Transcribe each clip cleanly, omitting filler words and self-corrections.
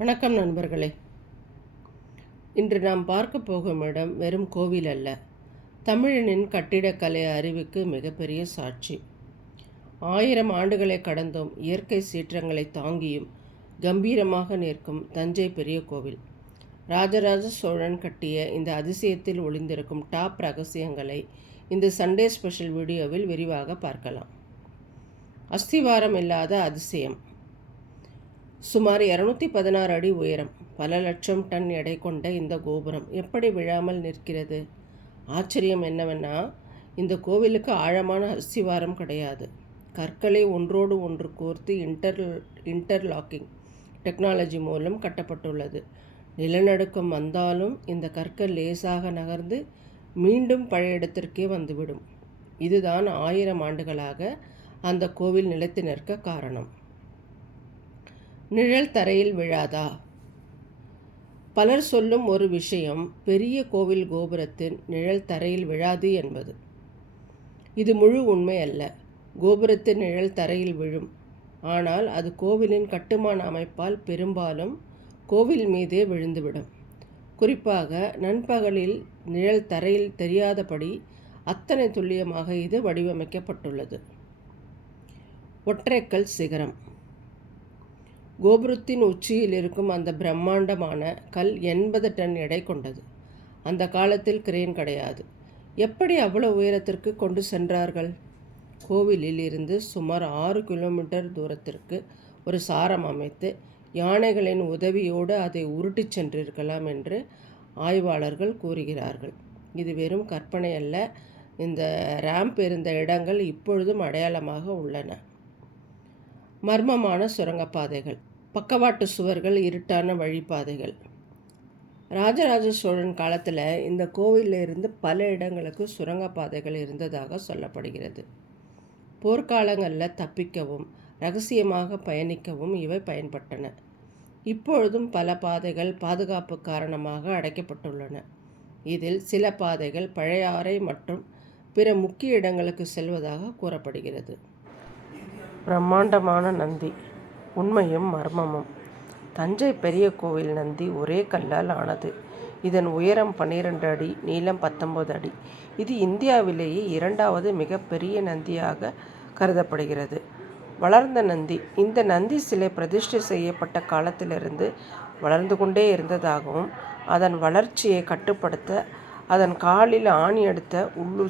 வணக்கம் நண்பர்களே. இன்று நாம் பார்க்க போகும் இடம் வெறும் கோவில் அல்ல, தமிழனின் கட்டிடக்கலை அறிவுக்கு மிகப்பெரிய சாட்சி. 1000 ஆண்டுகளை கடந்தும் இயற்கை சீற்றங்களை தாங்கியும் கம்பீரமாக நிற்கும் தஞ்சை பெரிய கோவில். ராஜராஜ சோழன் கட்டிய இந்த அதிசயத்தில் ஒளிந்திருக்கும் டாப் ரகசியங்களை இந்த சண்டே ஸ்பெஷல் வீடியோவில் விரிவாக பார்க்கலாம். அஸ்திவாரம் இல்லாத அதிசயம். சுமார் 216 அடி உயரம், பல லட்சம் டன் எடை கொண்ட இந்த கோபுரம் எப்படி விழாமல் நிற்கிறது? ஆச்சரியம் என்னவென்னா, இந்த கோவிலுக்கு ஆழமான அஸ்திவாரம் கிடையாது. கற்களை ஒன்றோடு ஒன்று கோர்த்து இன்டர்லாக்கிங் டெக்னாலஜி மூலம் கட்டப்பட்டுள்ளது. நிலநடுக்கம் வந்தாலும் இந்த கற்கள் லேசாக நகர்ந்து மீண்டும் பழைய இடத்திற்கே வந்துவிடும். இதுதான் 1000 ஆண்டுகளாக அந்த கோவில் நிலைத்து நிற்க காரணம். நிழல் தரையில் விழாதா? பலர் சொல்லும் ஒரு விஷயம் பெரிய கோவில் கோபுரத்தின் நிழல் தரையில் விழாது என்பது. இது முழு உண்மை அல்ல. கோபுரத்தின் நிழல் தரையில் விழும், ஆனால் அது கோவிலின் கட்டுமான அமைப்பால் பெரும்பாலும் கோவில் மீதே விழுந்துவிடும். குறிப்பாக நண்பகலில் நிழல் தரையில் தெரியாதபடி அத்தனை துல்லியமாக இது வடிவமைக்கப்பட்டுள்ளது. ஒற்றைக்கல் சிகரம். கோபுரத்தின் உச்சியில் இருக்கும் அந்த பிரம்மாண்டமான கல் 80 டன் எடை கொண்டது. அந்த காலத்தில் கிரேன் கிடையாது. எப்படி அவ்வளவு உயரத்திற்கு கொண்டு சென்றார்கள்? கோவிலில் இருந்து சுமார் 6 கிலோமீட்டர் தூரத்திற்கு ஒரு சாரம் அமைத்து யானைகளின் உதவியோடு அதை உருட்டிச் சென்றிருக்கலாம் என்று ஆய்வாளர்கள் கூறுகிறார்கள். இது வெறும் கற்பனை அல்ல. இந்த ரேம்ப் இருந்த இடங்கள் இப்பொழுதும் அடையாளமாக உள்ளன. மர்மமான சுரங்கப்பாதைகள், பக்கவாட்டு சுவர்கள், இருட்டான வழிப்பாதைகள். ராஜராஜ சோழன் காலத்தில் இந்த கோவிலில் இருந்து பல இடங்களுக்கு சுரங்கப்பாதைகள் இருந்ததாக சொல்லப்படுகிறது. போர்க்காலங்களில் தப்பிக்கவும் ரகசியமாக பயணிக்கவும் இவை பயன்பட்டன. இப்பொழுதும் பல பாதைகள் பாதுகாப்பு காரணமாக அடைக்கப்பட்டுள்ளன. இதில் சில பாதைகள் பழையாறை மற்றும் பிற முக்கிய இடங்களுக்கு செல்வதாக கூறப்படுகிறது. பிரம்மாண்டமான நந்தி. உண்மையும் மர்மமும். தஞ்சை பெரிய கோவில் நந்தி ஒரே கல்லால் ஆனது. இதன் உயரம் 12 அடி, நீளம் 19 அடி. இது இந்தியாவிலேயே 2வது மிகப்பெரிய நந்தியாக கருதப்படுகிறது. வளர்ந்த நந்தி. இந்த நந்தி சிலை பிரதிஷ்டை செய்யப்பட்ட காலத்திலிருந்து வளர்ந்து கொண்டே இருந்ததாகவும், அதன் வளர்ச்சியை கட்டுப்படுத்த அதன் காலில் ஆணி எடுத்த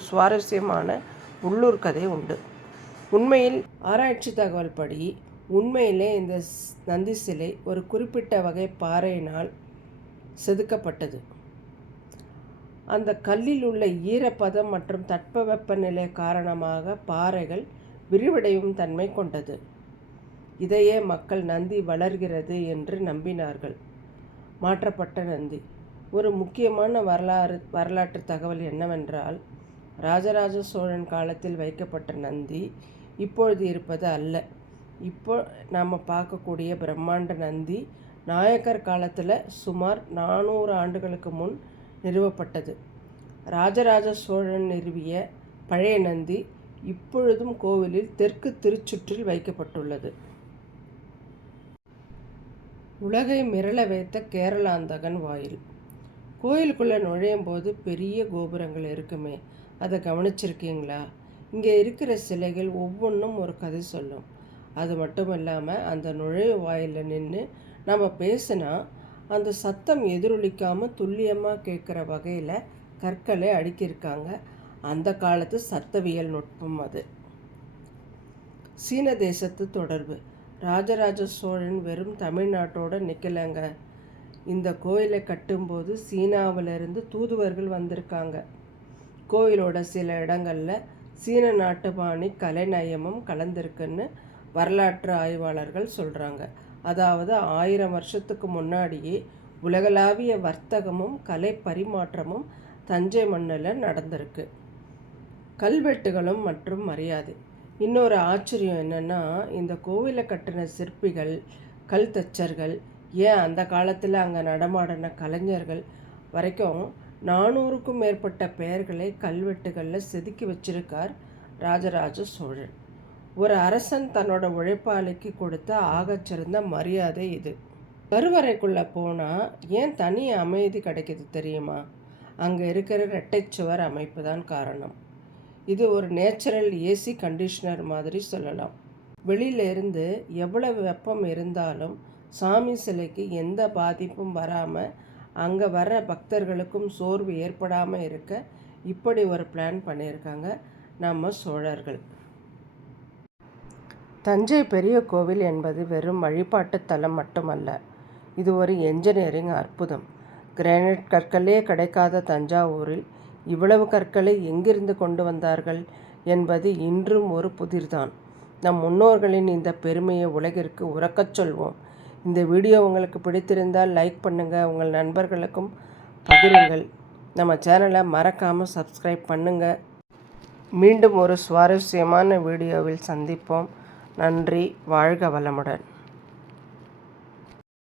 சுவாரஸ்யமான உள்ளூர் கதை உண்டு. உண்மையில் ஆராய்ச்சி தகவல் படி உண்மையிலே இந்த நந்தி சிலை ஒரு குறிப்பிட்ட வகை பாறையினால் செதுக்கப்பட்டது. அந்த கல்லில் உள்ள ஈரப்பதம் மற்றும் தட்பவெப்பநிலை காரணமாக பாறைகள் விரிவடையும் தன்மை கொண்டது. இதையே மக்கள் நந்தி வளர்கிறது என்று நம்பினார்கள். மாற்றப்பட்ட நந்தி. ஒரு முக்கியமான வரலாற்று தகவல் என்னவென்றால், ராஜராஜ சோழன் காலத்தில் வைக்கப்பட்ட நந்தி இப்பொழுது இருப்பது அல்ல. இப்போ நாம் பார்க்கக்கூடிய பிரம்மாண்ட நந்தி நாயக்கர் காலத்தில் சுமார் 400 ஆண்டுகளுக்கு முன் நிறுவப்பட்டது. ராஜராஜ சோழன் நிறுவிய பழைய நந்தி இப்பொழுதும் கோவிலில் தெற்கு திருச்சுற்றில் வைக்கப்பட்டுள்ளது. உலகை மிரள வைத்த கேரளாந்தகன் வாயில். கோயிலுக்குள்ளே நுழையும் போது பெரிய கோபுரங்கள் இருக்குமே, அதை கவனிச்சிருக்கீங்களா? இங்கே இருக்கிற சிலைகள் ஒவ்வொன்றும் ஒரு கதை சொல்லும். அது மட்டும் இல்லாமல் அந்த நுழைவு வாயிலில் நின்று நம்ம பேசினா அந்த சத்தம் எதிரொலிக்காமல் துல்லியமாக கேட்குற வகையில் கற்களை அடுக்கியிருக்காங்க. அந்த காலத்து சத்தவியல் நுட்பம் அது. சீன தேசத்து தொடர்பு. ராஜராஜ சோழன் வெறும் தமிழ்நாட்டோடு நிற்கலைங்க. இந்த கோயிலை கட்டும்போது சீனாவிலிருந்து தூதுவர்கள் வந்திருக்காங்க. கோயிலோட சில இடங்களில் சீன நாட்டு பாணி கலைநயமும் கலந்திருக்குன்னு வரலாற்று ஆய்வாளர்கள் சொல்கிறாங்க. அதாவது 1000 வருஷத்துக்கு முன்னாடியே உலகளாவிய வர்த்தகமும் கலை பரிமாற்றமும் தஞ்சை மண்ணில் நடந்திருக்கு. கல்வெட்டுகளும் மற்றும் மரியாதை. இன்னொரு ஆச்சரியம் என்னென்னா, இந்த கோவிலை கட்டின சிற்பிகள், கல் தச்சர்கள், ஏன் அந்த காலத்தில் அங்கே நடமாடின கலைஞர்கள் வரைக்கும் 400க்கும் மேற்பட்ட பெயர்களை கல்வெட்டுகளில் செதுக்கி வச்சிருக்கார் ராஜராஜ சோழன். ஒரு அரசன் தன்னோட உழைப்பாளிக்கு கொடுத்த ஆகச்சிறந்த மரியாதை இது. கருவறைக்குள்ளே போனால் ஏன் தனி அமைதி கிடைக்கிது தெரியுமா? அங்கே இருக்கிற இரட்டைச்சுவர் அமைப்பு தான் காரணம். இது ஒரு நேச்சுரல் ஏசி கண்டிஷனர் மாதிரி சொல்லலாம். வெளியிலேருந்து எவ்வளவு வெப்பம் இருந்தாலும் சாமி சிலைக்கு எந்த பாதிப்பும் வராமல், அங்கே வர்ற பக்தர்களுக்கும் சோர்வு ஏற்படாமல் இருக்க இப்படி ஒரு பிளான் பண்ணியிருக்காங்க நம்ம சோழர்கள். தஞ்சை பெரிய கோவில் என்பது வெறும் வழிபாட்டு தலம் மட்டுமல்ல, இது ஒரு என்ஜினியரிங் அற்புதம். கிரானைட் கற்களே கிடைக்காத தஞ்சாவூரில் இவ்வளவு கற்களை எங்கிருந்து கொண்டு வந்தார்கள் என்பது இன்றும் ஒரு புதிர்தான். நம் முன்னோர்களின் இந்த பெருமையை உலகிற்கு உரக்கச் சொல்வோம். இந்த வீடியோ உங்களுக்கு பிடித்திருந்தால் லைக் பண்ணுங்கள், உங்கள் நண்பர்களுக்கும் பகிருங்கள். நம்ம சேனலை மறக்காமல் சப்ஸ்கிரைப் பண்ணுங்கள். மீண்டும் ஒரு சுவாரஸ்யமான வீடியோவில் சந்திப்போம். நன்றி. வாழ்க வளமுடன்.